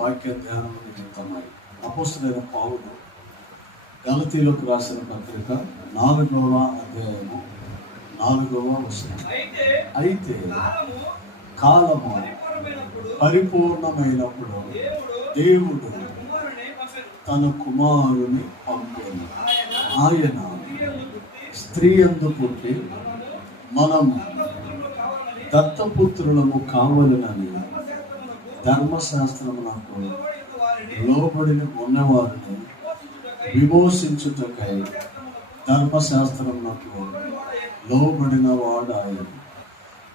వాక్య ధ్యానం నిమిత్తమై అపోస్తులైన పావులు గలతీలకు రాసిన పత్రిక నాలుగవ అధ్యాయము నాలుగవ వచనం. అయితే అయితే కాలము పరిపూర్ణమైనప్పుడు దేవుడు తన కుమారుని పంపెను. ఆయన స్త్రీ అందు పుట్టి మనము దత్తపుత్రులము కావలనని ధర్మశాస్త్రమునకు లోబడిన ఉన్నవారిని విమోచించుటకై ధర్మశాస్త్రమునకు లోబడిన వాడు ఆయన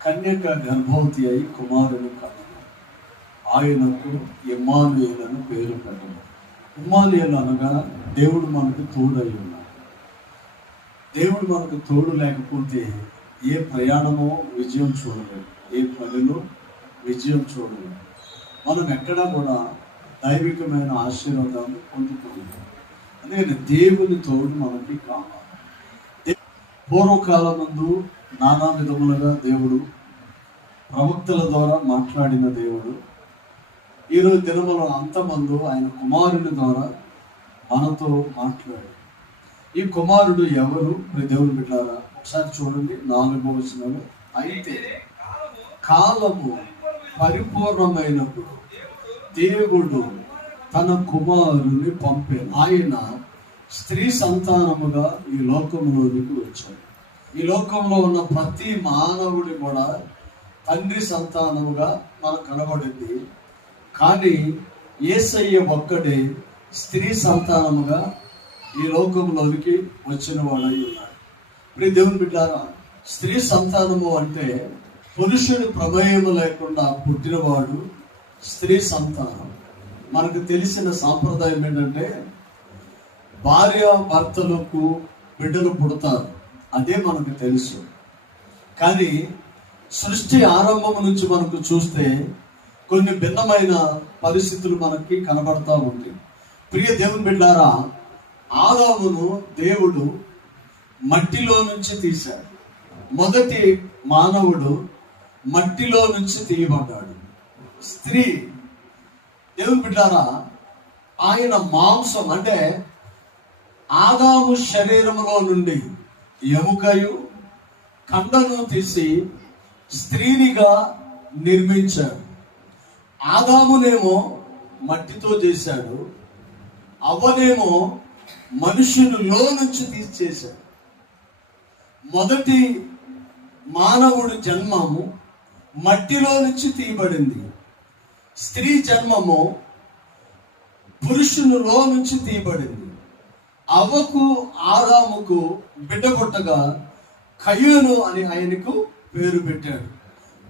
కన్యక గర్భవతి అయి కుమారుని కను ఆయనకు ఇమ్మానుయేలను పేరు పెట్టను. ఇమ్మానుయేలు అనగా దేవుడు మనకు తోడై ఉన్నాడు దేవుడు మనకు తోడు లేకపోతే ఏ ప్రయాణమో విజయం చూడలేదు. ఏ పనిలో విజయం చూడలేదు. మనం ఎక్కడా కూడా దైవికమైన ఆశీర్వాదాన్ని పొందుకుంటాం అందుకని దేవుని తోడు మనకి కావాలి. పూర్వకాలం నందు నానా విధములుగా దేవుడు ప్రవక్తల ద్వారా మాట్లాడిన దేవుడు. ఈరోజు దినముల అంతమందు ఆయన కుమారుని ద్వారా మనతో మాట్లాడు ఈ కుమారుడు ఎవరు? మీ దేవుని బిడ్డారా ఒకసారి చూడండి నాలుగో వచనంలో. అయితే కాలము పరిపూర్ణమైనప్పుడు దేవుడు తన కుమారుని పంపారు ఆయన స్త్రీ సంతానముగా ఈ లోకంలోనికి వచ్చాడు. ఈ లోకంలో ఉన్న ప్రతి మానవుడి కూడా తండ్రి సంతానముగా మనకు కనబడింది. కానీ ఏసయ్య ఒక్కడే స్త్రీ సంతానముగా ఈ లోకంలోనికి వచ్చిన వాడై ఉన్నాడు. ఇప్పుడు దేవుని బిడ్డారా స్త్రీ సంతానము అంటే పురుషుని ప్రమేయము లేకుండా పుట్టినవాడు స్త్రీ సంతానం. మనకు తెలిసిన సాంప్రదాయం ఏంటంటే భార్య భర్తలకు బిడ్డలు పుడతారు. అదే మనకు తెలుసు. కానీ సృష్టి ఆరంభం నుంచి మనకు చూస్తే కొన్ని భిన్నమైన పరిస్థితులు మనకి కనబడతా ఉంటాయి ప్రియ దేవుని బిడ్డారా ఆదామును దేవుడు మట్టిలో నుంచి తీశాడు. మొదటి మానవుడు మట్టిలో నుంచి తీయబడ్డాడు. స్త్రీ దేవుని బిడ్డారా ఆయన మాంసం అంటే ఆదాము శరీరములో నుండి ఎముకయు కండను తీసి స్త్రీనిగా నిర్మించాడు ఆదామునేమో మట్టితో చేశాడు అవ్వనేమో మనుషులలో నుంచి తీసేశాడు మొదటి మానవుడు జన్మము మట్టిలో నుంచి తీయబడింది. స్త్రీ జన్మము పురుషునిలో నుంచి తీయబడింది. అవ్వకు ఆదాముకు బిడ్డ పుట్టగా కయ్యూను అని ఆయనకు పేరు పెట్టాడు.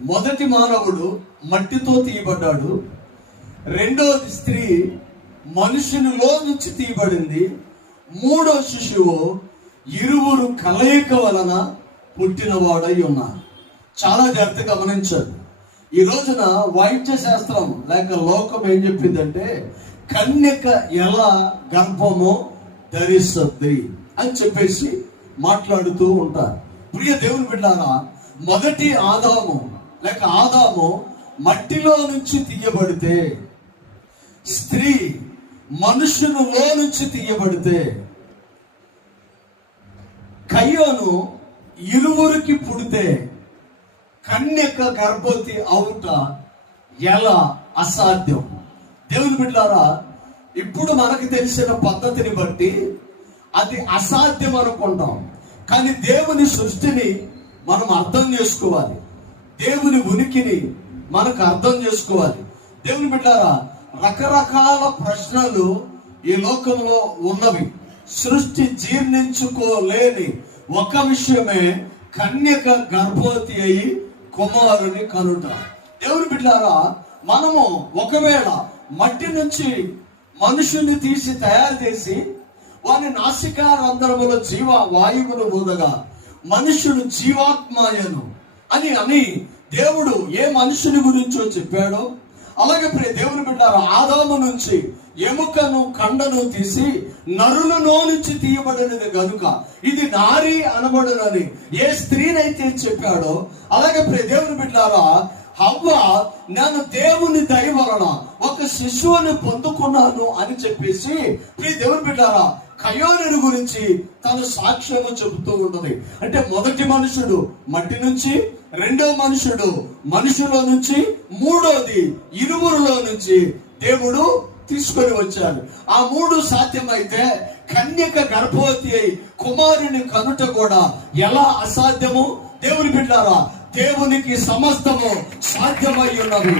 మొదటి మానవుడు మట్టితో తీయబడ్డాడు. రెండోది స్త్రీ మనుషునిలో నుంచి తీయబడింది. మూడో శిశువు ఇరువురు కలయిక వలన పుట్టినవాడై ఉన్నారు చాలా జాగ్రత్త గమనించాడు. ఈ రోజున వైద్య శాస్త్రం లేక లోకం ఏం చెప్పిందంటే కన్యక ఎలా గర్భమో ధరిస్తుంది అని చెప్పేసి మాట్లాడుతూ ఉంటారు. ప్రియ దేవుని బిడ్డారా మొదటి ఆదాము లేక ఆదాము మట్టిలో నుంచి తీయబడితే స్త్రీ మనుషునిలో నుంచి తీయబడితే కయ్యోను ఇరువురికి పుడితే కన్యక గర్భవతి అవుట ఎలా అసాధ్యం? దేవుని బిడ్డారా ఇప్పుడు మనకు తెలిసిన పద్ధతిని బట్టి అది అసాధ్యం అనుకుంటాం. కానీ దేవుని సృష్టిని మనం అర్థం చేసుకోవాలి. దేవుని ఉనికిని మనకు అర్థం చేసుకోవాలి. దేవుని బిడ్డారా రకరకాల ప్రశ్నలు ఈ లోకంలో ఉన్నవి. సృష్టి జీర్ణించుకోలేని ఒక విషయమే కన్యక గర్భవతి అయి కుమారుని కనుట దేవుని బిడ్డారా మనము ఒకవేళ మట్టి నుంచి మనుషుల్ని తీసి తయారు చేసి వాని నాసికారంధ్రములో జీవ వాయువును ఊదగా మనుషుడు జీవాత్మాయను అని అని దేవుడు ఏ మనుషుని గురించో చెప్పాడో అలాగే ప్రియ దేవుని బిడ్డారు ఆదాము నుంచి ఎముకను కండను తీసి నరులు నుంచి తీయబడినది గనుక. ఇది నారి అనబడునని ఏ స్త్రీనైతే చెప్పాడో అలాగే ప్రతి దేవుని బిడ్డారా హవ్వ నేను దేవుని దయ వలన ఒక శిశువుని పొందుకున్నాను అని చెప్పేసి ప్రియ దేవుని బిడ్డారా కయోనుని గురించి తన సాక్ష్యము చెబుతూ ఉంటుంది అంటే మొదటి మనుషుడు మట్టి నుంచి రెండో మనుషుడు మనుషులో నుంచి మూడోది ఇరువురులో నుంచి దేవుడు తీసుకొని వచ్చాడు. ఆ మూడు సాధ్యమైతే కన్యక గర్భవతి అయి కుమారుని కనుట కూడా ఎలా అసాధ్యము? దేవుని బిడ్డారా దేవునికి సమస్తము సాధ్యమై ఉన్నది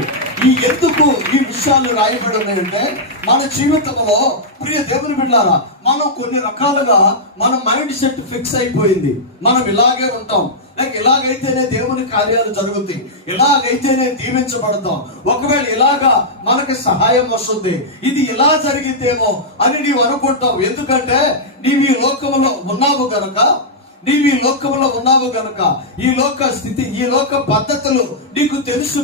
ఈ ఎందుకు ఈ విషయాలు రాయబడి ఉన్నాయంటే మన జీవితంలో ప్రియ దేవుని బిడ్డారా మనం కొన్ని రకాలుగా మన మైండ్ సెట్ ఫిక్స్ అయిపోయింది. మనం ఇలాగే ఉంటాం. నాకు ఇలాగైతేనే దేవుని కార్యాలు జరుగుతాయి ఇలాగైతేనే దీవించబడతాం. ఒకవేళ ఇలాగా మనకి సహాయం వస్తుంది ఇది ఇలా జరిగితేమో అని నీవు అనుకుంటావు. ఎందుకంటే నీవు ఈ లోకంలో ఉన్నావు కనుక నీవు ఈ లోకంలో ఉన్నావు గనుక ఈ లోక స్థితి ఈ లోక పద్ధతులు నీకు తెలుసు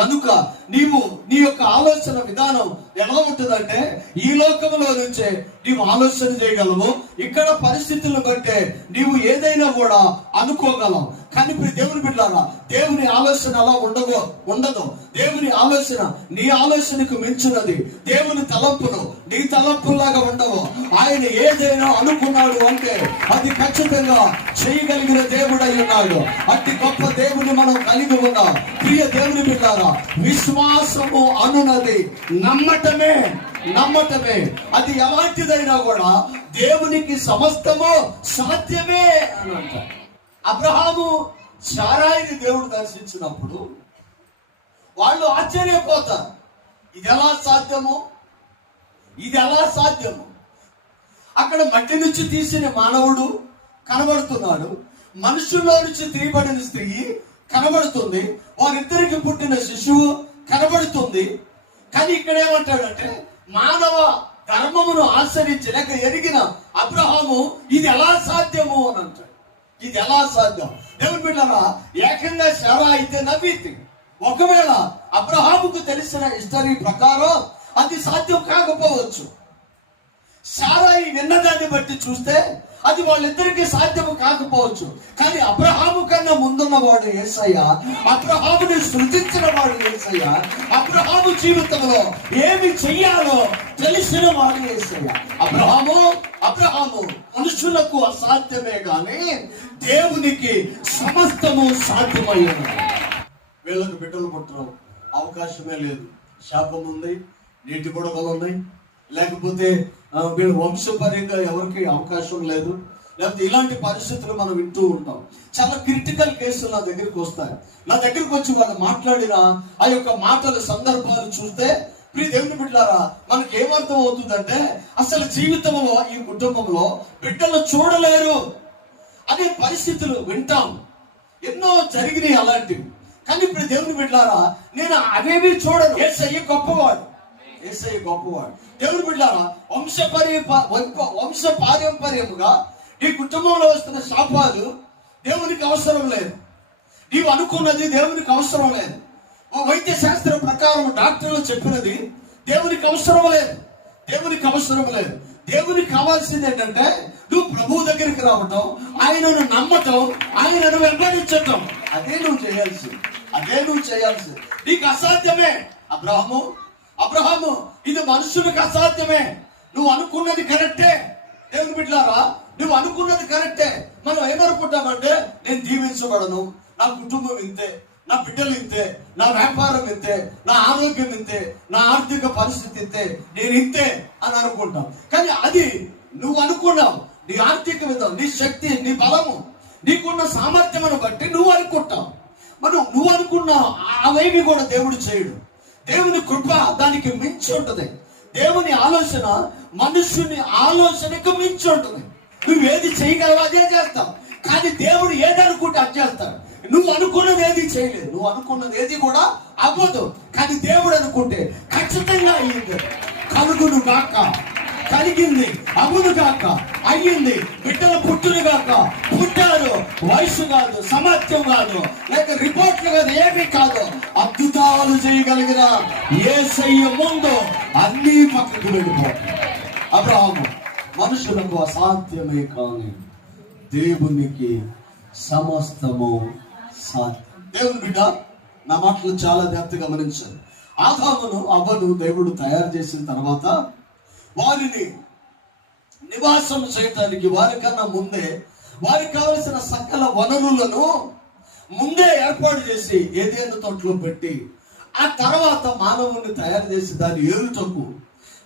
గనుక నీవు నీ యొక్క ఆలోచన విధానం ఎలా ఉంటుందంటే ఈ లోకంలో నుంచే నీవు ఆలోచన చేయగలవు. ఇక్కడ పరిస్థితులను బట్టే నీవు ఏదైనా కూడా అనుకోగలవు. కానీ దేవుని బిడ్డారా దేవుని ఆలోచన అలా ఉండదు ఉండదు. దేవుని ఆలోచన నీ ఆలోచనకు మించినది. దేవుని తలంపులు నీ తలంపులాగా ఉండవు. ఆయన ఏదైనా అనుకున్నాడు అంటే అది ఖచ్చితంగా చేయగలిగిన దేవుడై ఉన్నాడు. అతి గొప్ప దేవుని మనం కలిగి ఉన్నాం. ప్రియ దేవుని బిడ్డారా విశ్వాసము అనున్నది నమ్మటమే నమ్మటమే. అది ఎలాంటిదైనా కూడా దేవునికి సమస్తము సాధ్యమే అని అంటారు. అబ్రహాము సారాయిని దేవుడు దర్శించినప్పుడు వాళ్ళు ఆశ్చర్యపోతారు. ఇది ఎలా సాధ్యము? ఇది ఎలా సాధ్యము? అక్కడ మట్టి నుంచి తీసిన మానవుడు కనబడుతున్నాడు. మనుషుల్లో నుంచి తీయబడిన స్త్రీ కనబడుతుంది. వారిద్దరికి పుట్టిన శిశువు కనబడుతుంది. కానీ ఇక్కడ ఏమంటాడంటే మానవ ధర్మమును ఆచరించి లేక ఎరిగిన అబ్రహాము ఇది ఎలా సాధ్యము? అని అంటాడు. ఇది ఎలా సాధ్యం? దేవుని బిడ్డరా ఏకంగా శారా అయితే నవ్వింది. ఒకవేళ అబ్రహాముకు తెలిసిన హిస్టరీ ప్రకారం అది సాధ్యం కాకపోవచ్చు. సారాయి విన్నదాన్ని బట్టి చూస్తే అది వాళ్ళిద్దరికీ సాధ్యము కాకపోవచ్చు. కానీ అబ్రహాము కన్నా ముందున్న వాడు ఏసయ్య అబ్రహాముని సృజించిన వాడు ఏసయ్య అబ్రహాము జీవితంలో ఏమి చెయ్యాలో తెలిసిన వాడు ఏసయ్య. అబ్రహాము అబ్రహాము మనుషులకు అసాధ్యమే కానీ దేవునికి సమస్తము సాధ్యమై వీళ్ళకు బిడ్డలు పుట్టడం అవకాశమే లేదు. శాపం ఉంది నీటి గొడవలు ఉన్నాయి. లేకపోతే వీళ్ళు వంశపరంగా ఎవరికి అవకాశం లేదు. లేకపోతే ఇలాంటి పరిస్థితులు మనం వింటూ ఉంటాం. చాలా క్రిటికల్ కేసులు నా దగ్గరికి వస్తాయి. నా దగ్గరికి వచ్చి వాళ్ళు మాట్లాడిన ఆ యొక్క మాటల సందర్భాలు చూస్తే ప్రియ దేవుని బిడ్డారా మనకి ఏమర్థం అవుతుందంటే అసలు జీవితంలో ఈ కుటుంబంలో బిడ్డలు చూడలేరు. అనే పరిస్థితులు వింటాం. ఎన్నో జరిగినాయి అలాంటివి. కానీ ఇప్పుడు దేవుని బిడ్డారా నేను అవేవి చూడను. ఏసయ్య గొప్పవాడు. ఏసయ్య గొప్పవాడు. దేవుని బిడ్డారా వంశ వంశ పారంపర్యముగా నీ కుటుంబంలో వస్తున్న శాపాలు దేవునికి అవసరం లేదు. నీవు అనుకున్నది దేవునికి అవసరం లేదు. ఓ వైద్య శాస్త్రం ప్రకారం డాక్టర్లు చెప్పినది దేవునికి అవసరం లేదు. దేవునికి అవసరం లేదు. దేవునికి కావాల్సింది ఏంటంటే నువ్వు ప్రభు దగ్గరికి రావటం ఆయనను నమ్మటం ఆయనను వెంబడించటం. అదే నువ్వు చేయాల్సింది. అదే నువ్వు చేయాల్సింది. నీకు అసాధ్యమే. అబ్రాహము అబ్రహాము ఇది మనుషులకు అసాధ్యమే. నువ్వు అనుకున్నది కరెక్టే. దేవుని బిడ్డారా నువ్వు అనుకున్నది కరెక్టే. మనం ఏమనుకుంటామంటే నేను దీవించబడను నా కుటుంబం ఇంతే నా బిడ్డలు ఇంతే నా వ్యాపారం ఇంతే నా ఆరోగ్యం ఇంతే నా ఆర్థిక పరిస్థితి ఇంతే నేను ఇంతే అని అనుకుంటాం. కానీ అది నువ్వు అనుకున్నావు. నీ ఆర్థిక విధం నీ శక్తి నీ బలము నీకున్న సామర్థ్యమును బట్టి నువ్వు అనుకుంటావు. మనం నువ్వు అనుకున్నావు అవేమి కూడా దేవుడు చేయడు. దేవుని కృప దానికి మించి ఉంటుంది. దేవుని ఆలోచన మనుషుని ఆలోచనకు మించి ఉంటుంది. నువ్వు ఏది చేయగలవు అదే చేస్తావు. కానీ దేవుడు ఏదనుకుంటే అది చేస్తాడు. నువ్వు అనుకున్నది ఏది చేయలేదు. నువ్వు అనుకున్నది ఏది కూడా అవ్వదు. కానీ దేవుడు అనుకుంటే ఖచ్చితంగా అయ్యింది. కలుగును కాక కలిగింది. అవును కాక అయ్యింది. బిడ్డల పుట్టును కాక పుట్టారు. వయసు కాదు. సామర్థ్యం కాదు. లేక రిపోర్ట్లు కాదు. ఏమీ కాదు. అద్భుతాలు చేయగలిగిన ఏ ముందు అన్ని పక్కకు వెళ్ళిపోతాయి అబ్రహాము మనుషులకు అసాధ్యమే కానీ దేవునికి సమస్తము సాధ్యం. దేవుని బిడ్డ నా మాటలు చాలా జాగ్రత్తగా గమనించాలి ఆదామును అవ్వను దేవుడు తయారు చేసిన తర్వాత వారిని నివాసం చేయటానికి వారికన్నా ముందే వారికి కావలసిన సకల వనరులను ముందే ఏర్పాటు చేసి ఏదైనా తోటలో పెట్టి ఆ తర్వాత మానవుణ్ణి తయారు చేసి దాని ఏరుటకు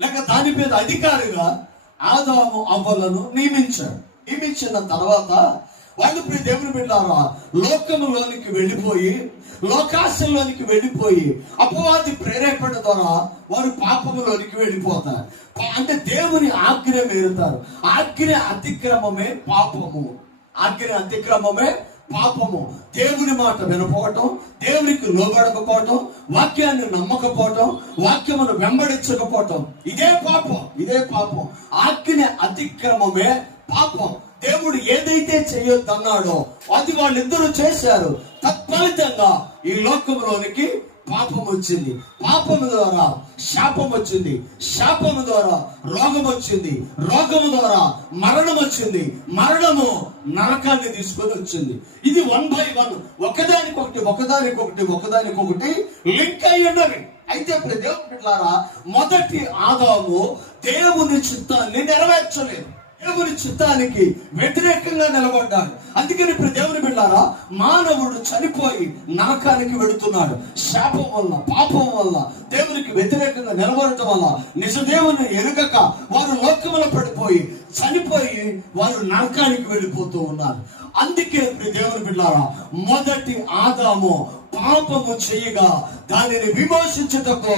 లేక దాని మీద అధికారిగా ఆదాము అవ్వలను నియమించాడు. నియమించిన తర్వాత వాళ్ళు ఇప్పుడు దేవుని బిడ్డారా లోకములోనికి వెళ్ళిపోయి లోకాశంలోనికి వెళ్ళిపోయి అపవాది ప్రేరేపణ ద్వారా వారు పాపములోనికి వెళ్ళిపోతారు. అంటే దేవుని ఆజ్ఞ మేరుతారు ఆజ్ఞ అతిక్రమమే పాపము. ఆజ్ఞ అతిక్రమమే పాపము దేవుని మాట వినపోవటం దేవునికి లోబడకపోవటం వాక్యాన్ని నమ్మకపోవటం వాక్యమును వెంబడించకపోవటం. ఇదే పాపం ఇదే పాపం. ఆజ్ఞ అతిక్రమమే పాపం. దేవుడు ఏదైతే చేయొద్దన్నాడో అది వాళ్ళిద్దరూ చేశారు. తత్ఫలితంగా ఈ లోకంలోనికి పాపం వచ్చింది పాపము ద్వారా శాపం వచ్చింది శాపము ద్వారా రోగం వచ్చింది రోగము ద్వారా మరణం వచ్చింది మరణము నరకాన్ని తీసుకొని వచ్చింది. ఇది వన్ బై వన్. ఒకదానికొకటి ఒకదానికొకటి ఒకదానికొకటి లింక్ అయి ఉన్నవి. అయితే ఇప్పుడు దేవుని ద్వారా మొదటి ఆదాము దేవుని చిత్తాన్ని నెరవేర్చలేదు. దేవుని చిత్తానికి వ్యతిరేకంగా నిలబడ్డాడు. అందుకని ఇప్పుడు దేవుని బిడ్డారా మానవుడు చనిపోయి నరకానికి వెడుతున్నాడు. శాపం వల్ల పాపం వల్ల దేవునికి వ్యతిరేకంగా నిలబడటం వల్ల నిజ దేవుని ఎరుగక వారు లోకములో పడిపోయి చనిపోయి వారు నరకానికి వెళ్ళిపోతూ ఉన్నారు. అందుకే ఇప్పుడు దేవుని బిడ్డారా మొదటి ఆదాము పాపము చేయగా దానిని విమోచించుటకు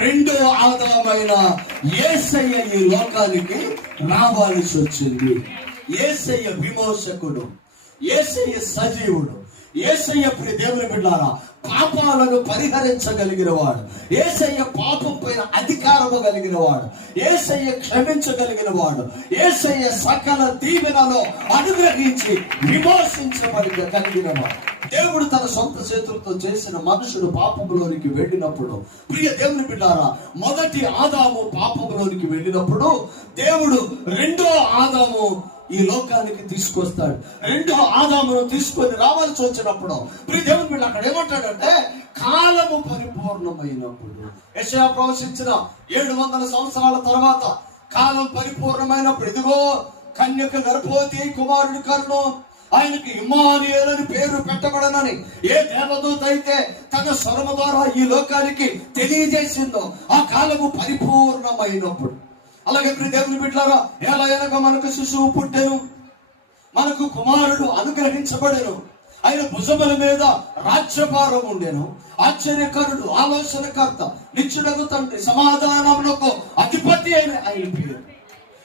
రెండో ఆదామైన ఏసయ్య ఈ లోకానికి రావాల్సి వచ్చింది. ఏసయ్య విమోచకుడు ఏసయ్య సజీవుడు ఏసయ్య ప్రియ దేవుని బిడ్డారా పాపాలను పరిహరించగలిగిన వాడు ఏసయ్య పాపం పైన అధికారము కలిగిన వాడు ఏసయ్య క్షమించగలిగిన వాడు ఏసయ్య సకల దీవెనలో అనుగ్రహించి విమోషించబడి కలిగిన వాడు దేవుడు తన సొంత చేతులతో చేసిన మనుషుడు పాపంలోనికి వెళ్ళినప్పుడు ప్రియ దేవుని బిడ్డారా మొదటి ఆదాము పాపంలోనికి వెళ్ళినప్పుడు దేవుడు రెండో ఆదాము ఈ లోకానికి తీసుకొస్తాడు. రెండో ఆదామును తీసుకొని రావాల్సి వచ్చినప్పుడు ప్రియ దేవుని బిడ్డ అక్కడ ఏమంటాడంటే కాలము పరిపూర్ణమైనప్పుడు. యశయా ప్రవశించిన ఏడు వందల సంవత్సరాల తర్వాత కాలం పరిపూర్ణమైనప్పుడు ఇదిగో కన్యక గర్భవతి కుమారుడి కర్ణం. ఆయనకి ఇమానియల్ అని పేరు పెట్టబడనని ఏ దేవదూత అయితే తన స్వరము ద్వారా ఈ లోకానికి తెలియజేసిందో ఆ కాలము పరిపూర్ణమైనప్పుడు. అలాగే ప్రతి దేవుని బిడ్డారా ఎలా ఎలాగ మనకు శిశువు పుట్టెను? మనకు కుమారుడు అనుగ్రహించబడెను. ఆయన భుజముల మీద రాజ్యభారం ఉండేను. ఆశ్చర్యకరుడు ఆలోచనకర్త నిత్యుడకు తండ్రి సమాధానములకు అధిపతి అయిన ఆయన పేరు.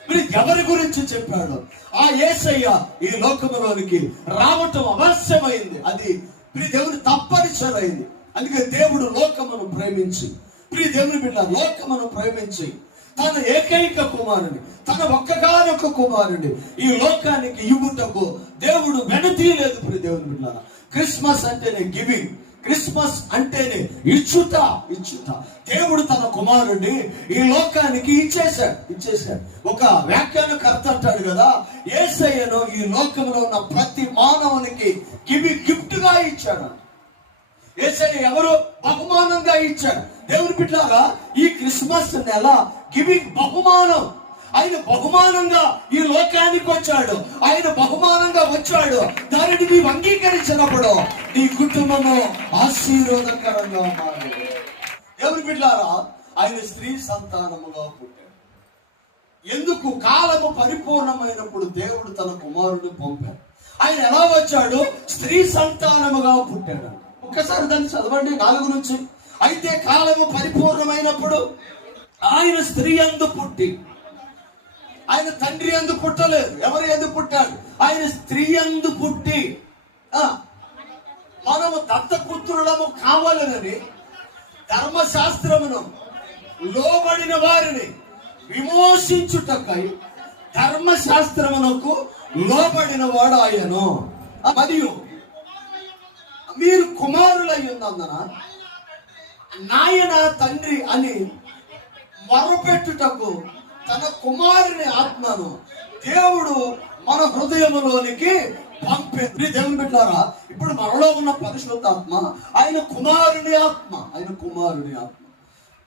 మరి ఎవరి గురించి చెప్పాడు? ఆ యేసయ్య ఈ లోకంలోనికి రావటం అవశ్యమైంది అది ప్రియ దేవుని తప్పనిసరైంది. అందుకే దేవుడు లోకమును ప్రేమించి ప్రియ దేవుని బిడ్డ లోకమును ప్రేమించి తన ఏకైక కుమారుని తన ఒక్కగానొక్క కుమారుని ఈ లోకానికి ఇవ్వుటకు దేవుడు వెనతీయలేదు ఇప్పుడు దేవుని బిడ్డ క్రిస్మస్ అంటేనే గివింగ్ క్రిస్మస్ అంటేనే ఇచ్చుట ఇచ్చుట. దేవుడు తన కుమారుడిని ఈ లోకానికి ఇచ్చేశాడు ఇచ్చేశాడు. ఒక వ్యాఖ్యానకర్త అంటాడు కదా ఏసయ్యను ఈ లోకంలో ఉన్న ప్రతి మానవునికి గివి గిఫ్ట్గా ఇచ్చాడు. ఏసయ్య ఎవరు? బహుమానంగా ఇచ్చాడు. దేవుని బిడ్డారా ఈ క్రిస్మస్ నెల గివింగ్ బహుమానం. ఆయన బహుమానంగా ఈ లోకానికి వచ్చాడు. ఆయన బహుమానంగా వచ్చాడు. దానిని మీ అంగీకరించినప్పుడు నీ కుటుంబము ఆశీర్వాదకరంగా మారు దేవుని బిడ్డారా ఆయన స్త్రీ సంతానముగా పుట్టాడు. ఎందుకు? కాలము పరిపూర్ణమైనప్పుడు దేవుడు తన కుమారుడు పంపాడు. ఆయన ఎలా వచ్చాడు? స్త్రీ సంతానముగా పుట్టాడు. ఒక్కసారి దాన్ని చదవండి నాలుగు నుంచి. అయితే కాలము పరిపూర్ణమైనప్పుడు ఆయన స్త్రీ అందు పుట్టి ఆయన తండ్రి అందు పుట్టలేదు. ఎవరు ఎందు పుట్టాడు ఆయన స్త్రీ అందు పుట్టి. ఆ, మనము దత్తపుత్రులము కావాలనని ధర్మశాస్త్రమును లోబడిన వారిని విమోచించుటకై ధర్మశాస్త్రమునకు లోబడిన వాడు ఆయను. మరియు మీరు కుమారులై ఉన్నందున నాయన తండ్రి అని మొరపెట్టుటకు తన కుమారుని ఆత్మను దేవుడు మన హృదయంలోనికి పంపే దేవుని పెట్టారా ఇప్పుడు మనలో ఉన్న పరిశుద్ధ ఆత్మ ఆయన కుమారుని ఆత్మ ఆయన కుమారుని ఆత్మ.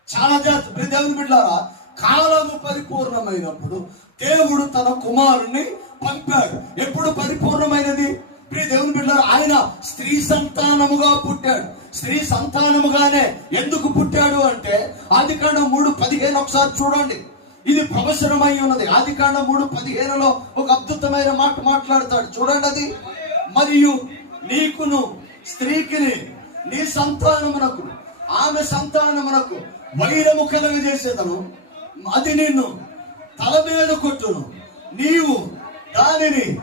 చాలా జాతి ప్రియ దేవుని బిడ్డారా కాలము పరిపూర్ణమైనప్పుడు దేవుడు తన కుమారుని పంపాడు. ఎప్పుడు పరిపూర్ణమైనది? ప్రియ దేవుని బిడ్డలు ఆయన స్త్రీ సంతానముగా పుట్టాడు. స్త్రీ సంతానముగానే ఎందుకు పుట్టాడు అంటే ఆది కాండం మూడు పదిహేను ఒకసారి చూడండి. ఇది ప్రవచనమై ఉన్నది. ఆది కాండం మూడు పదిహేనులో ఒక అద్భుతమైన మాట మాట్లాడతాడు. చూడండి అది. మరియు నీకును స్త్రీకిని నీ సంతానమునకు ఆమె సంతానమునకు వైరము కలుగజేసేదను. అది నిన్ను తల మీద కొట్టును. నీవు దానిని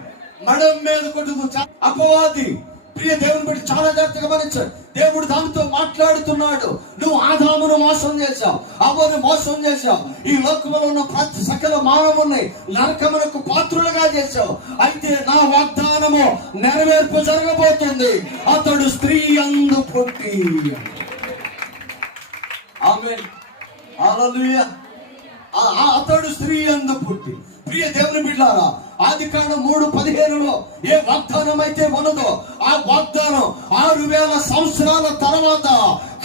మడం మీద కొట్టుకు అపవాది. ప్రియ దేవుని బట్టి చాలా జాగ్రత్తగా గమనించాడు దేవుడు దానితో మాట్లాడుతున్నాడు. నువ్వు ఆదామును మోసం చేశావు అవ్వను మోసం చేశావు. ఈ లోకంలో ఉన్న ప్రతి సకల మానవుని నరకమునకు పాత్రులుగా చేశావు. అయితే నా వాగ్దానము నెరవేర్పు జరగబోతుంది. అతడు స్త్రీ అందు పుట్టి. ఆమె అతడు స్త్రీ అందు పుట్టి. ప్రియ దేవుని బిడ్డారా ఆది కాండం మూడు పదిహేనులో ఏ వాగ్దానం అయితే ఉన్నదో ఆ వాగ్దానం ఆరు వేల సంవత్సరాల తర్వాత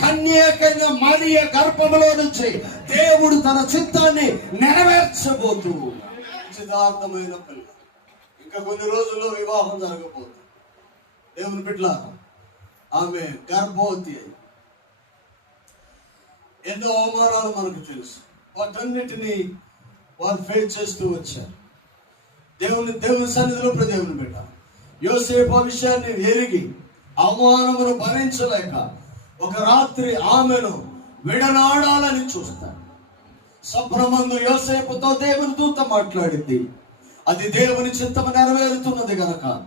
కన్యాకైన మరియ గర్భంలో నుంచి దేవుడు తన చిత్తాన్ని నెరవేర్చబోతూ చిదార్థమైన పిల్ల ఇంకా కొన్ని రోజుల్లో వివాహం జరగబోతుంది. దేవుని బిడ్డ ఆమె గర్భవతి అయి ఎన్నో అవమానాలు మనకు తెలుసు. వాటన్నిటినీ వారు ఫేస్ చేస్తూ వచ్చారు. దేవుని దేవుని సన్నిధిలో దేవుని బిడ్డ. యోసేపు ఆ విషయాన్ని ఎరిగి అవమానమును భరించలేక ఒక రాత్రి ఆమెను విడనాడాలని చూస్తాడు. స్వప్నమందు యోసేపుతో దేవుని దూత మాట్లాడింది. అది దేవుని చిత్తం నెరవేరుతున్నది గనక.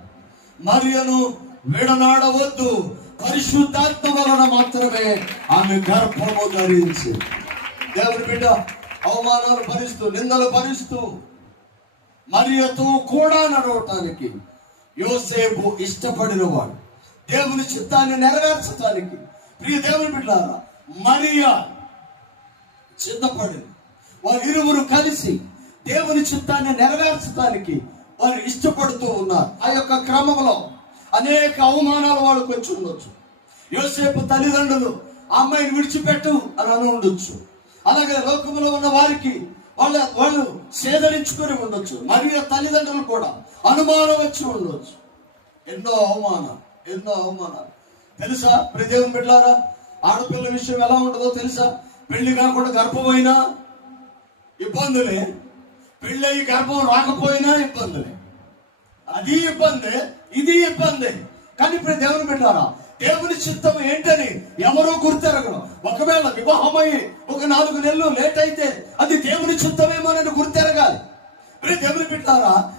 మరియను విడనాడవద్దు. పరిశుద్ధాత్మ వలన మాత్రమే ఆమె గర్భము ధరించి దేవుని బిడ్డ అవమానాలు భరిస్తూ నిందలు భరిస్తూ మరియతో కూడా నడవటానికి. యోసేపు ఇష్టపడినవాడు. దేవుని చిత్తాన్ని నెరవేర్చడానికి ప్రియ దేవుని బిడ్డారా మరియా సిద్ధపడింది వారు ఇరువురు కలిసి దేవుని చిత్తాన్ని నెరవేర్చడానికి వారు ఇష్టపడుతూ ఉన్నారు. ఆ యొక్క క్రమంలో అనేక అవమానాలు వాళ్ళకు వచ్చి ఉండొచ్చు. యోసేపు తల్లిదండ్రులు ఆ అమ్మాయిని విడిచిపెట్టు అని అని ఉండొచ్చు. అలాగే లోకంలో ఉన్న వారికి వాళ్ళ వాళ్ళు సేదరించుకొని ఉండొచ్చు. మరియు తల్లిదండ్రులు కూడా అనుమానం వచ్చి ఉండొచ్చు. ఎన్నో అవమానం ఎన్నో అవమానాలు. తెలుసా? ప్రదేవం బిడ్డారా ఆడపిల్ల విషయం ఎలా ఉంటుందో తెలుసా? పెళ్ళి కాకుండా గర్భమైనా ఇబ్బందులే. పెళ్ళి అయ్యి గర్భం రాకపోయినా ఇబ్బందులే. అది ఇబ్బంది ఇది ఇబ్బంది. కానీ ఇప్పుడు దేవుని పెట్టారా దేవుని చిత్తం ఏంటని ఎవరో గుర్తెరగరు ఒకవేళ వివాహమై ఒక నాలుగు నెలలు లేట్ అయితే అది దేవుని చిత్తమేమోనని గుర్తెరగాలి. మరి దేవుని పెట్టారా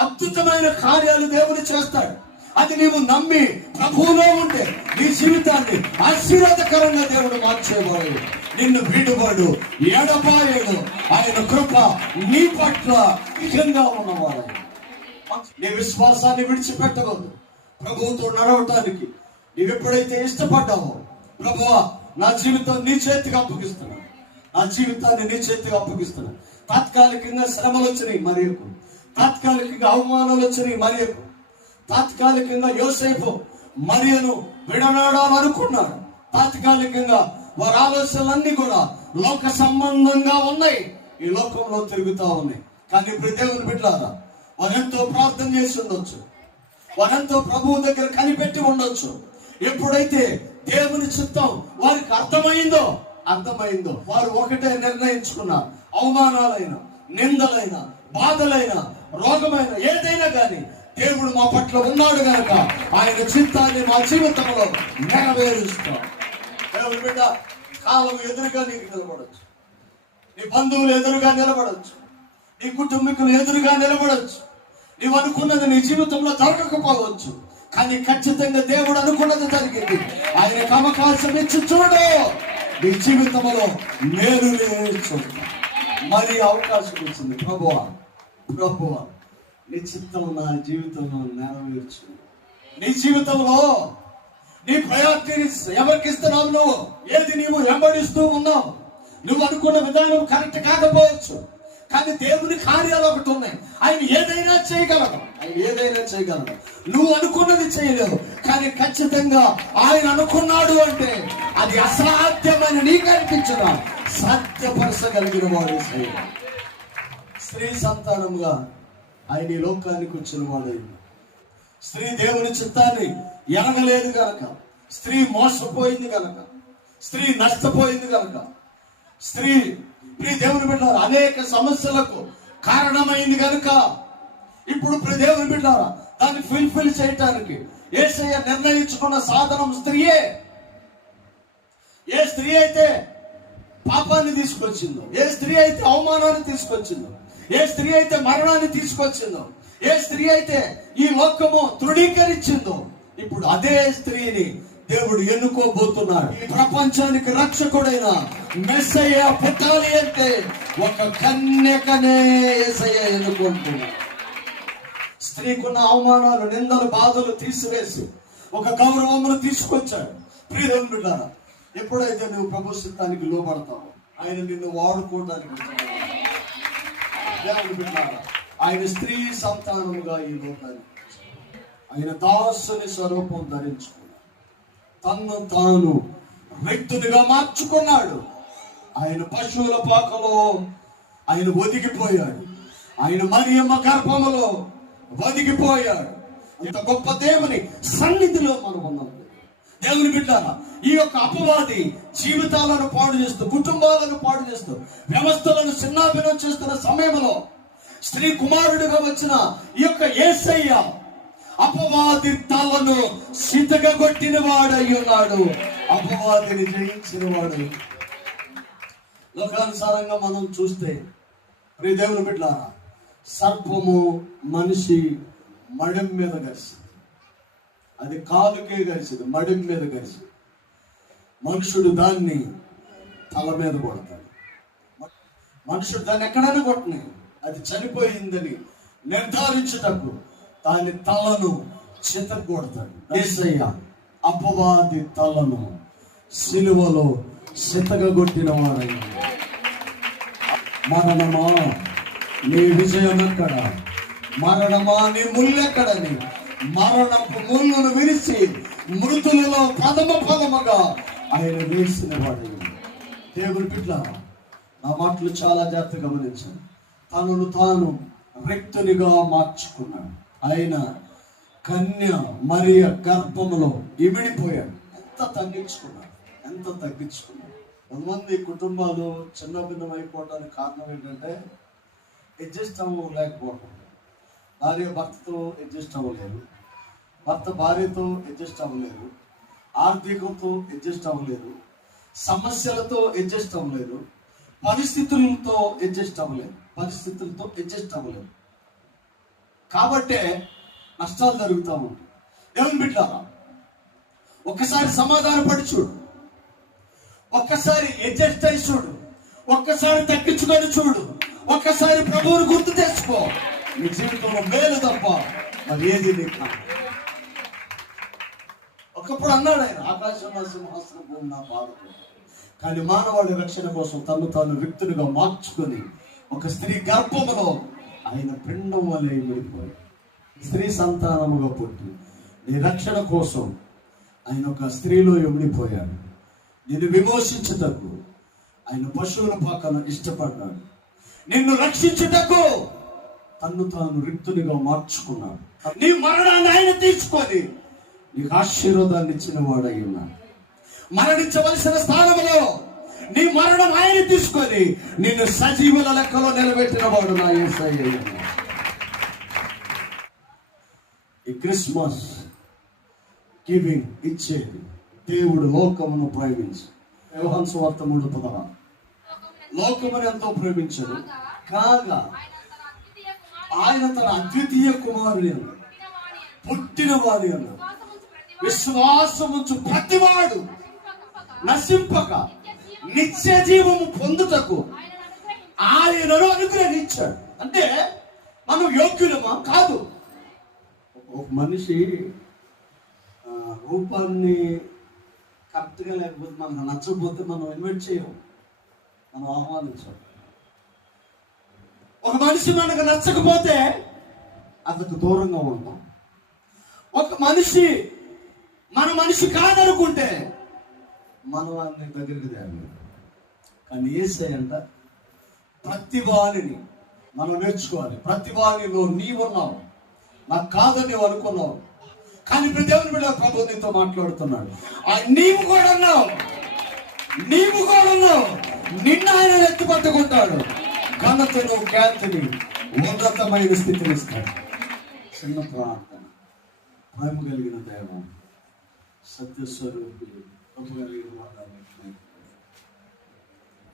అద్భుతమైన కార్యాలు దేవుని చేస్తాడు. అది నీవు నమ్మి ప్రభువులో ఉంటే నీ జీవితాన్ని ఆశీర్వాదకరంగా దేవుడు మార్చేవాడు. నిన్ను వీడువాడు ఏడపాయడు ఆయన కృప నీ పట్ల నిజంగా ఉన్నవాడు. నీ విశ్వాసాన్ని విడిచిపెట్టవద్దు. ప్రభువుతో నడవటానికి నీవు ఎప్పుడైతే ఇష్టపడ్డావో ప్రభువా నా జీవితం నీ చేతికి అప్పగిస్తున్నా. నా జీవితాన్ని నీ చేతికి అప్పగిస్తున్నా. తాత్కాలికంగా శ్రమలు వచ్చినాయి మరియకు. తాత్కాలికంగా అవమానాలు వచ్చినాయి మరియకు. తాత్కాలికంగా యోసేపు మరియను విడనాడాలనుకున్నాడు. తాత్కాలికంగా వారి ఆలోచనలన్నీ కూడా లోక సంబంధంగా ఉన్నాయి. ఈ లోకంలో తిరుగుతూ ఉన్నాయి. కానీ ఇప్పుడు దేవుని బిడ్డారా వారెంతో ప్రార్థన చేసి ఉండొచ్చు. వారెంతో ప్రభువు దగ్గర కనిపెట్టి ఉండొచ్చు. ఎప్పుడైతే దేవుని చిత్తం వారికి అర్థమైందో అర్థమైందో వారు ఒకటే నిర్ణయించుకున్నారు. అవమానాలైన నిందలైన బాధలైన రోగమైన ఏదైనా కానీ దేవుడు మా పట్ల ఉన్నాడు కనుక ఆయన చిత్తాన్ని మా జీవితంలో నెరవేరుస్తాం దేవుని బిడ్డ కాలం ఎదురుగా నీకు నిలబడచ్చు. నీ బంధువులు ఎదురుగా నిలబడచ్చు. నీ కుటుంబీకులు ఎదురుగా నిలబడచ్చు. నీవు అనుకున్నది నీ జీవితంలో జరగకపోవచ్చు. కానీ ఖచ్చితంగా దేవుడు అనుకున్నది జరిగింది. ఆయనకు అవకాశం ఇచ్చి చూడు. నీ జీవితంలో నేను చూడు మరి అవకాశం వచ్చింది. ప్రభువా ప్రభువా నీ చిత్తం నా జీవితంలో నెరవేర్చు. నీ జీవితంలో నీ ప్రయారిటీ ఎవరికి ఇస్తున్నావు నువ్వు? ఏది నీవు వెంబడిస్తూ ఉన్నావు? నువ్వు అనుకున్న విధానం కరెక్ట్ కాకపోవచ్చు. కానీ దేవుని కార్యాలు ఒకటి ఉన్నాయి. ఆయన ఏదైనా చేయగలడు. ఆయన ఏదైనా చేయగలడు. నువ్వు అనుకున్నది చేయలేవు. కానీ ఖచ్చితంగా ఆయన అనుకున్నాడు అంటే అది అసాధ్యమని నీకు అనిపించదా? సాధ్యపరచగలిగిన వాడు. స్త్రీ సంతానంగా ఆయన ఈ లోకానికి వచ్చిన వాడు. స్త్రీ దేవుని చిత్తాన్ని ఎనగలేదు గనక స్త్రీ మోసపోయింది గనక స్త్రీ నష్టపోయింది గనక స్త్రీ ప్రియ దేవుని బిడ్డారు అనేక సమస్యలకు కారణమైంది కనుక ఇప్పుడు ప్రియ దేవుని బిడ్డారా దాన్ని ఫుల్ఫిల్ చేయటానికి ఏసయ్య నిర్ణయించుకున్న సాధనం స్త్రీయే. ఏ స్త్రీ అయితే పాపాన్ని తీసుకొచ్చిందో ఏ స్త్రీ అయితే అవమానాన్ని తీసుకొచ్చిందో ఏ స్త్రీ అయితే మరణాన్ని తీసుకొచ్చిందో ఏ స్త్రీ అయితే ఈ లోకము తృఢీకరించిందో ఇప్పుడు అదే స్త్రీని దేవుడు ఎన్నుకోబోతున్నాడు. ఈ ప్రపంచానికి రక్షకుడైన మెస్సయ్య పుట్టాలి అంటే ఒక కన్యకనే ఏసయ్య ఎన్నుకుంటున్నాడు. స్త్రీకున్న అవమానాలు నిందలు బాధలు తీసివేసి ఒక గౌరవమును తీసుకొచ్చాడు. ప్రియదేవుని ఎప్పుడైతే నువ్వు ప్రభు సిద్ధానికి లోపడతావు ఆయన నిన్ను వాడుకోవడానికి ఆయన స్త్రీ సంతానముగా ఈ లోకానికి ఆయన దాసుని స్వరూపం ధరించుకో. తన్ను తాను వ్యక్తునిగా మార్చుకున్నాడు. ఆయన పశువుల పాకలో ఆయన ఒదిగిపోయాడు. ఆయన మరియమ్మ గర్భములో ఒదిగిపోయాడు. ఇంత గొప్ప దేవుని సన్నిధిలో మనం ఉన్నాం. దేవుని బిడ్డారా ఈ యొక్క అపవాది జీవితాలను పాడు చేస్తూ కుటుంబాలను పాడు చేస్తూ వ్యవస్థలను చిన్నాభిన్నం చేస్తున్న సమయంలో స్త్రీ కుమారుడిగా వచ్చిన ఈ యొక్క ఏసయ్య అపవాది తలను సితగొట్టిన వాడై ఉన్నాడు అపవాదిని జయించిన వాడు. లోకానుసారంగా మనం చూస్తే ప్రియ దేవుని బిడ్డారా సర్పము మనిషి మడం మీద గరిచింది అది కాలుకే గరిచింది మడం మీద గరిచింది మనుషుడు దాన్ని తల మీద కొడతాడు. మనుషుడు దాన్ని ఎక్కడైనా కొట్టినాయి. అది చనిపోయిందని నిర్ధారించుటకు దాని తలను చితగొడతాడు ఏసయ్య. అపవాది తలను సిలువలో సితగొట్టిన వాడైన మరణమా? నీ విజయం ఎక్కడ? మరణమా? నీ ముల్లెక్కడని మరణపు ముళ్ళను విరిచి మృతులలో పదమ పదముగా ఆయన వేసిన వాడు. దేవుని బిడ్డ నా మాటలు చాలా జాగ్రత్త గమనించాను తనను తాను వ్యక్తునిగా మార్చుకున్నాడు. ఆయన కన్య మరియ గర్భములో ఇమిడిపోయాడు. ఎంత తగ్గించుకున్నాడు ఎంత తగ్గించుకున్నాడు కొంతమంది కుటుంబాలు చిన్న భిన్నం అయిపోవడానికి కారణం ఏంటంటే అడ్జస్ట్ అవ్వలేకపోవడం భార్య భర్తతో అడ్జస్ట్ అవ్వలేదు భర్త భార్యతో అడ్జస్ట్ అవ్వలేదు ఆర్థికంతో అడ్జస్ట్ అవ్వలేదు సమస్యలతో అడ్జస్ట్ అవ్వలేదు పరిస్థితులతో అడ్జస్ట్ అవ్వలేదు పరిస్థితులతో అడ్జస్ట్ అవ్వలేదు కాబట్టే నష్టాలు జరుగుతూ ఉంటాయి. దేవుని బిడ్డారా ఒక్కసారి సమాధానపడి చూడు. ఒక్కసారి అడ్జస్ట్ అయి చూడు. ఒక్కసారి తగ్గించుకొని చూడు. ఒక్కసారి ప్రభువుని గుర్తు తెచ్చుకో. నీ జీవితంలో మేలు తప్ప మరి ఏది నీకు ఒకప్పుడు అన్నాడు ఆయన ఆకాశంలో సింహాసనం భూమి నా పాదం. కానీ మానవాళి రక్షణ కోసం తను తాను వ్యక్తులుగా మార్చుకొని ఒక స్త్రీ గర్భములో ఆయన పిండం వలె విడిపోయాడు స్త్రీ సంతానముగా పుట్టి నీ రక్షణ కోసం ఆయన ఒక స్త్రీలో ఎమిడిపోయాడు. నిన్ను విమోచించుటకు ఆయన పశువుల పాకను ఇష్టపడ్డాడు. నిన్ను రక్షించుటకు తన్ను తాను రిక్తునిగా మార్చుకున్నాడు. నీ మరణాన్ని ఆయన తీసుకొని నీకు ఆశీర్వాదాన్ని ఇచ్చిన వాడై ఉన్నాడు. మరణించవలసిన స్థానంలో నీ మరణం ఆయన తీసుకొని నిన్ను సజీవుల లెక్కలో నిలబెట్టిన వాడు నా ఈ క్రిస్మస్ గివింగ్ ఇచ్చేది దేవుడు లోకమును ప్రేమించి. వ్యవహాన్ సువార్త మూడు పదవ లోకమును ఎంతో ప్రేమించడు కాగా ఆయన తన అద్వితీయ కుమారుని అన్నాడు. పుట్టిన వాడి అన్నాడు విశ్వాసముంచు ప్రతివాడు నశింపక నిత్య జీవము పొందుటకు ఆయనను అనుగ్రహించాడు. అంటే మనం యోగ్యులమా? కాదు. ఒక మనిషి రూపాన్ని కరెక్ట్గా లేకపోతే మనకు నచ్చకపోతే మనం ఇన్వైట్ చేయం మనం ఆహ్వానించాం ఒక మనిషి మనకు నచ్చకపోతే అతనికి దూరంగా ఉంటాం. ఒక మనిషి మన మనిషి కాదనుకుంటే మనవాన్ని దగ్గరికి తేవాలి కానీ ఏసై అంట ప్రతి వాణిని మనం నేర్చుకోవాలి. ప్రతి వాణిలో నీవున్నావు నాకు కాదని నువ్వు అనుకున్నావు. కానీ ఇప్పుడు దేవుని బిడ్డ ప్రభు నీతో మాట్లాడుతున్నాడు. ఆ నీవు కూడా ఉన్నావు. నీవు కూడా ఉన్నావు. నిన్న ఆయన ఎత్తి పట్టుకుంటాడు. ఘనతను ఖ్యాతిని ఉన్నతమైన స్థితిని ఇస్తాడు. చిన్న ప్రార్థన. ప్రేమ కలిగిన దైవం సత్యస్వరూపులు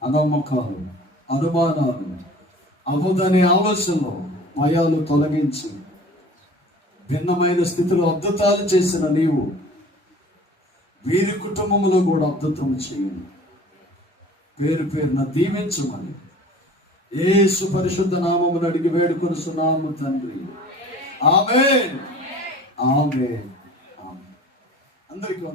అనమ్మకాలు అనుమానాలు అవ్వదనే ఆలోచనలో భయాలు తొలగించి భిన్నమైన స్థితిలో అద్భుతాలు చేసిన నీవు వీరి కుటుంబంలో కూడా అద్భుతం చేయండి పేరు పేరున దీవించమని ఏసు పరిశుద్ధ నామమును అడిగి వేడుకొని సునాము తండ్రి ఆమె ఆమె అందరికీ